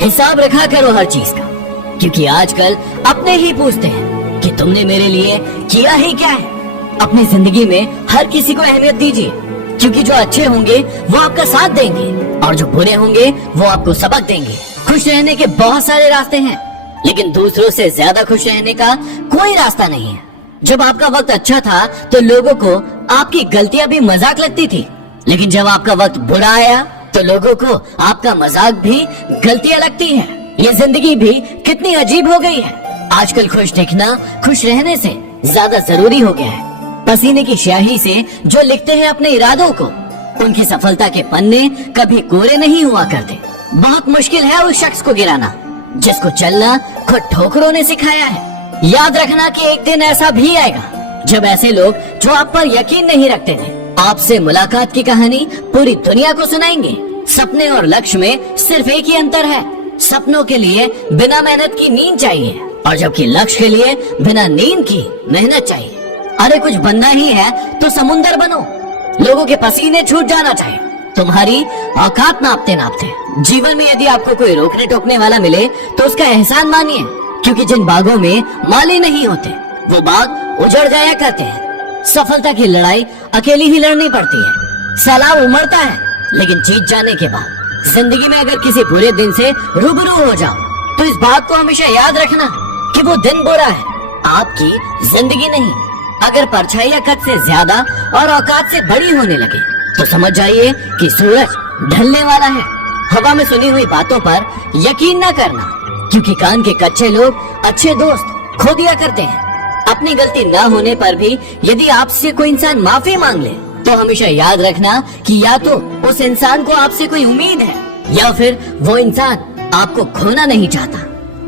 हिसाब रखा करो हर चीज का, क्योंकि आजकल अपने ही पूछते हैं कि तुमने मेरे लिए किया ही क्या है। अपनी जिंदगी में हर किसी को अहमियत दीजिए, क्योंकि जो अच्छे होंगे वो आपका साथ देंगे और जो बुरे होंगे वो आपको सबक देंगे। खुश रहने के बहुत सारे रास्ते हैं, लेकिन दूसरों से ज्यादा खुश रहने का कोई रास्ता नहीं है। जब आपका वक्त अच्छा था तो लोगों को आपकी गलतियां भी मजाक लगती थी, लेकिन जब आपका वक्त बुरा आया तो लोगों को आपका मजाक भी गलतियां लगती हैं। ये जिंदगी भी कितनी अजीब हो गई है। आजकल खुश दिखना खुश रहने से ज्यादा जरूरी हो गया है। पसीने की स्याही से जो लिखते हैं अपने इरादों को, उनकी सफलता के पन्ने कभी कोरे नहीं हुआ करते। बहुत मुश्किल है उस शख्स को गिराना जिसको चलना खुद ठोकरों ने सिखाया है। याद रखना कि एक दिन ऐसा भी आएगा जब ऐसे लोग जो आप पर यकीन नहीं रखते थे, आपसे मुलाकात की कहानी पूरी दुनिया को सुनाएंगे। सपने और लक्ष्य में सिर्फ एक ही अंतर है, सपनों के लिए बिना मेहनत की नींद चाहिए और जबकि लक्ष्य के लिए बिना नींद की मेहनत चाहिए। अरे कुछ बनना ही है तो समुंदर बनो। लोगों के पसीने छूट जाना चाहिए तुम्हारी औकात नापते नापते। जीवन में यदि आपको कोई रोकने टोकने वाला मिले तो उसका एहसान मानिए, क्योंकि जिन बागों में माली नहीं होते वो बाग उजड़ जाया करते हैं। सफलता की लड़ाई अकेली ही लड़नी पड़ती है। सैलाब उमड़ता है, लेकिन जीत जाने के बाद जिंदगी में अगर किसी बुरे दिन से रूबरू हो जाओ तो इस बात को हमेशा याद रखना कि वो दिन बुरा है, आपकी जिंदगी नहीं। अगर परछाइयां कद से ज्यादा और औकात से बड़ी होने लगे तो समझ जाइए कि सूरज ढलने वाला है। हवा में सुनी हुई बातों पर यकीन न करना, क्योंकि कान के कच्चे लोग अच्छे दोस्त खो दिया करते हैं। अपनी गलती न होने पर भी यदि आपसे कोई इंसान माफी मांग ले तो हमेशा याद रखना कि या तो उस इंसान को आपसे कोई उम्मीद है या फिर वो इंसान आपको खोना नहीं चाहता।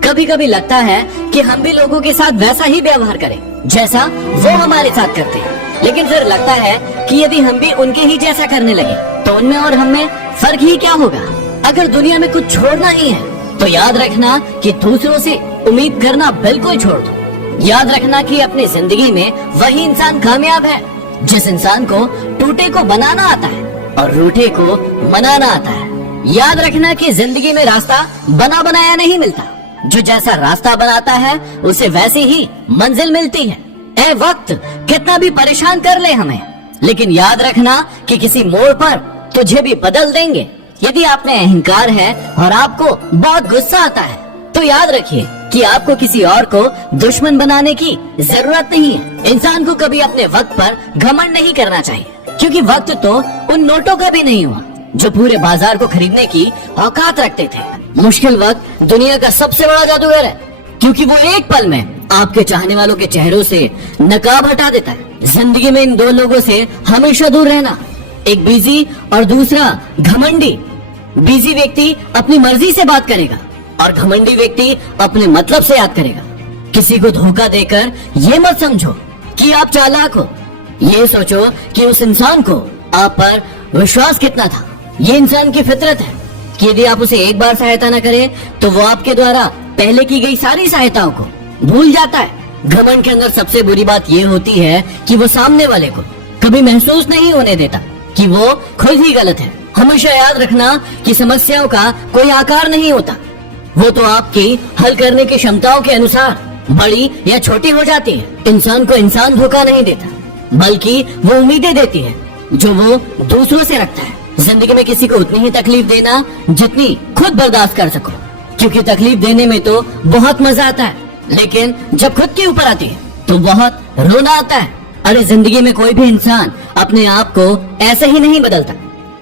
कभी कभी लगता है कि हम भी लोगों के साथ वैसा ही व्यवहार करें जैसा वो हमारे साथ करते हैं, लेकिन फिर लगता है कि यदि हम भी उनके ही जैसा करने लगे तो उनमें और हम में फर्क ही क्या होगा। अगर दुनिया में कुछ छोड़ना ही है तो याद रखना कि दूसरों से उम्मीद करना बिल्कुल छोड़ दो। याद रखना कि अपनी जिंदगी में वही इंसान कामयाब है जिस इंसान को टूटे को बनाना आता है और रूठे को मनाना आता है। याद रखना कि जिंदगी में रास्ता बना बनाया नहीं मिलता, जो जैसा रास्ता बनाता है उसे वैसी ही मंजिल मिलती है। ए वक्त कितना भी परेशान कर ले हमें, लेकिन याद रखना कि किसी मोड़ पर तुझे भी बदल देंगे। यदि आप में अहंकार है और आपको बहुत गुस्सा आता है तो याद रखिए कि आपको किसी और को दुश्मन बनाने की जरूरत नहीं है। इंसान को कभी अपने वक्त पर घमंड नहीं करना चाहिए, क्योंकि वक्त तो उन नोटों का भी नहीं हुआ जो पूरे बाजार को खरीदने की औकात रखते थे। मुश्किल वक्त दुनिया का सबसे बड़ा जादूगर है, क्योंकि वो एक पल में आपके चाहने वालों के चेहरों से नकाब हटा देता है। जिंदगी में इन दो लोगों से हमेशा दूर रहना, एक बिजी और दूसरा घमंडी। बिजी व्यक्ति अपनी मर्जी से बात करेगा और घमंडी व्यक्ति अपने मतलब से याद करेगा। किसी को धोखा देकर ये मत समझो कि आप चालाक हो, ये सोचो कि उस इंसान को आप पर विश्वास कितना था। ये इंसान की फितरत है कि यदि आप उसे एक बार सहायता न करें तो वो आपके द्वारा पहले की गई सारी सहायताओं को भूल जाता है। घमंड के अंदर सबसे बुरी बात ये होती है कि वो सामने वाले को कभी महसूस नहीं होने देता कि वो खुद ही गलत है। हमेशा याद रखना कि समस्याओं का कोई आकार नहीं होता, वो तो आपकी हल करने की क्षमताओं के अनुसार बड़ी या छोटी हो जाती है। इंसान को इंसान धोखा नहीं देता, बल्कि वो उम्मीदें देती है जो वो दूसरों से रखता है। जिंदगी में किसी को उतनी ही तकलीफ देना जितनी खुद बर्दाश्त कर सको, क्योंकि तकलीफ देने में तो बहुत मजा आता है, लेकिन जब खुद के ऊपर आती है तो बहुत रोना आता है। अरे जिंदगी में कोई भी इंसान अपने आप को ऐसे ही नहीं बदलता।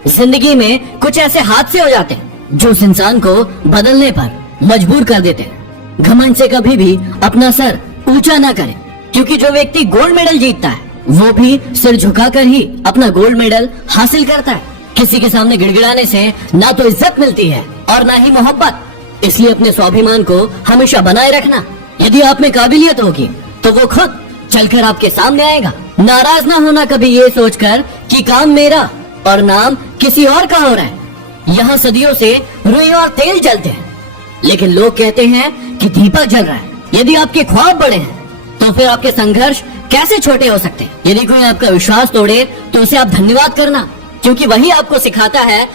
जिंदगी में कुछ ऐसे हादसे हो जाते हैं जो उस इंसान को बदलने पर मजबूर कर देते हैं। घमंड से कभी भी अपना सर ऊंचा ना करें, क्योंकि जो व्यक्ति गोल्ड मेडल जीतता है वो भी सिर झुकाकर ही अपना गोल्ड मेडल हासिल करता है। किसी के सामने गिड़गिड़ाने से ना तो इज्जत मिलती है और ना ही मोहब्बत, इसलिए अपने स्वाभिमान को हमेशा बनाए रखना। यदि आप में काबिलियत होगी तो वो खुद चलकर आपके सामने आएगा। नाराज ना होना कभी ये सोचकर कि काम मेरा और नाम किसी और का हो रहा है। यहाँ सदियों से रुई और तेल जलते हैं, लेकिन लोग कहते हैं कि दीपक जल रहा है। यदि आपके ख्वाब बड़े हैं तो फिर आपके संघर्ष कैसे छोटे हो सकते हैं। यदि कोई आपका विश्वास तोड़े तो उसे आप धन्यवाद करना, क्योंकि वही आपको सिखाता है